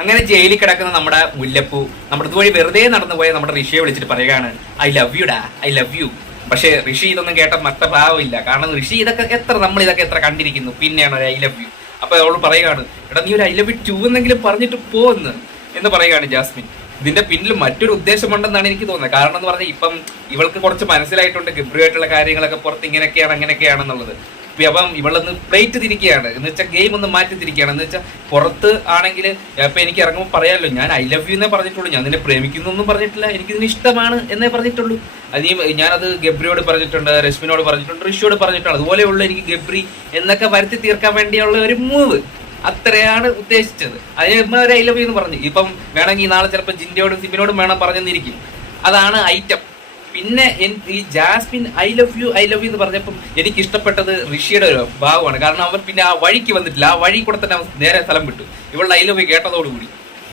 അങ്ങനെ ജയിലിൽ കിടക്കുന്ന നമ്മുടെ മുല്ലപ്പൂ നമ്മുടെ ഇതുവഴി വെറുതെ നടന്നു പോയ നമ്മുടെ ഋഷിയെ വിളിച്ചിട്ട് പറയുകയാണ് ഐ ലവ് യു ഡാ, ഐ ലവ് യു. പക്ഷെ ഋഷി ഇതൊന്നും കേട്ട മറ്റ ഭാവമില്ല. കാരണം ഋഷി നമ്മൾ ഇതൊക്കെ എത്ര കണ്ടിരിക്കുന്നു, പിന്നെയാണ് ഒരു ഐ ലവ് യു. അപ്പൊ അവൾ പറയുകയാണ് എടാ നീ ഒരു ഐ ലവ് യു 2 എന്നെങ്കിലും പറഞ്ഞിട്ട് എന്ന് പറയുകയാണ് ജാസ്മിൻ. ഇതിന്റെ പിന്നിൽ മറ്റൊരു ഉദ്ദേശമുണ്ടെന്നാണ് എനിക്ക് തോന്നുന്നത്. കാരണം എന്ന് പറഞ്ഞാൽ ഇപ്പം ഇവൾക്ക് കുറച്ച് മനസ്സിലായിട്ടുണ്ട് ഗബ്രിയായിട്ടുള്ള കാര്യങ്ങളൊക്കെ പുറത്ത് ഇങ്ങനെയൊക്കെയാണ് അങ്ങനെയൊക്കെയാണെന്നുള്ളത്. അപ്പം ഇവളൊന്ന് പ്ലേറ്റ് തിരിക്കുകയാണ്, എന്ന് വെച്ചാൽ ഗെയിം ഒന്ന് മാറ്റി തിരിക്കുകയാണ്. എന്ന് വെച്ചാൽ പുറത്ത് ആണെങ്കിൽ ഇപ്പൊ എനിക്ക് ഇറങ്ങുമ്പോൾ പറയാമല്ലോ ഞാൻ ഐ ലവ് യു എന്നേ പറഞ്ഞിട്ടുള്ളൂ, ഞാൻ നിന്നെ പ്രേമിക്കുന്നു ഒന്നും പറഞ്ഞിട്ടില്ല, എനിക്കിതിന് ഇഷ്ടമാണ് എന്നേ പറഞ്ഞിട്ടുള്ളൂ. ഞാനത് ഗബ്രിയോട് പറഞ്ഞിട്ടുണ്ട്, രശ്മിനോട് പറഞ്ഞിട്ടുണ്ട്, ഋഷിയോട് പറഞ്ഞിട്ടുണ്ട്. അതുപോലെയുള്ള എനിക്ക് ഗബ്രി എന്നൊക്കെ വരുത്തി തീർക്കാൻ വേണ്ടിയുള്ള ഒരു മൂവ്, അത്രയാണ് ഉദ്ദേശിച്ചത്. അതിന് ഒരു ഐ ലവ് യു എന്ന് പറഞ്ഞു. ഇപ്പം വേണമെങ്കിൽ നാളെ ചിലപ്പോൾ ജിൻഡയോടും സിബിനോടും വേണം പറഞ്ഞെന്നിരിക്കും. അതാണ് ഐറ്റം. പിന്നെ ഈ ജാസ്മിൻ ഐ ലവ് യു എന്ന് പറഞ്ഞപ്പം എനിക്ക് ഇഷ്ടപ്പെട്ടത് ഋഷിയുടെ ഒരു ഭാഗമാണ്. കാരണം അവർ പിന്നെ ആ വഴിക്ക് വന്നിട്ടില്ല, ആ വഴി കൂടെ തന്നെ നേരെ സ്ഥലം വിട്ടു ഇവളുടെ ഐ ലവ് യു കേട്ടതോടുകൂടി.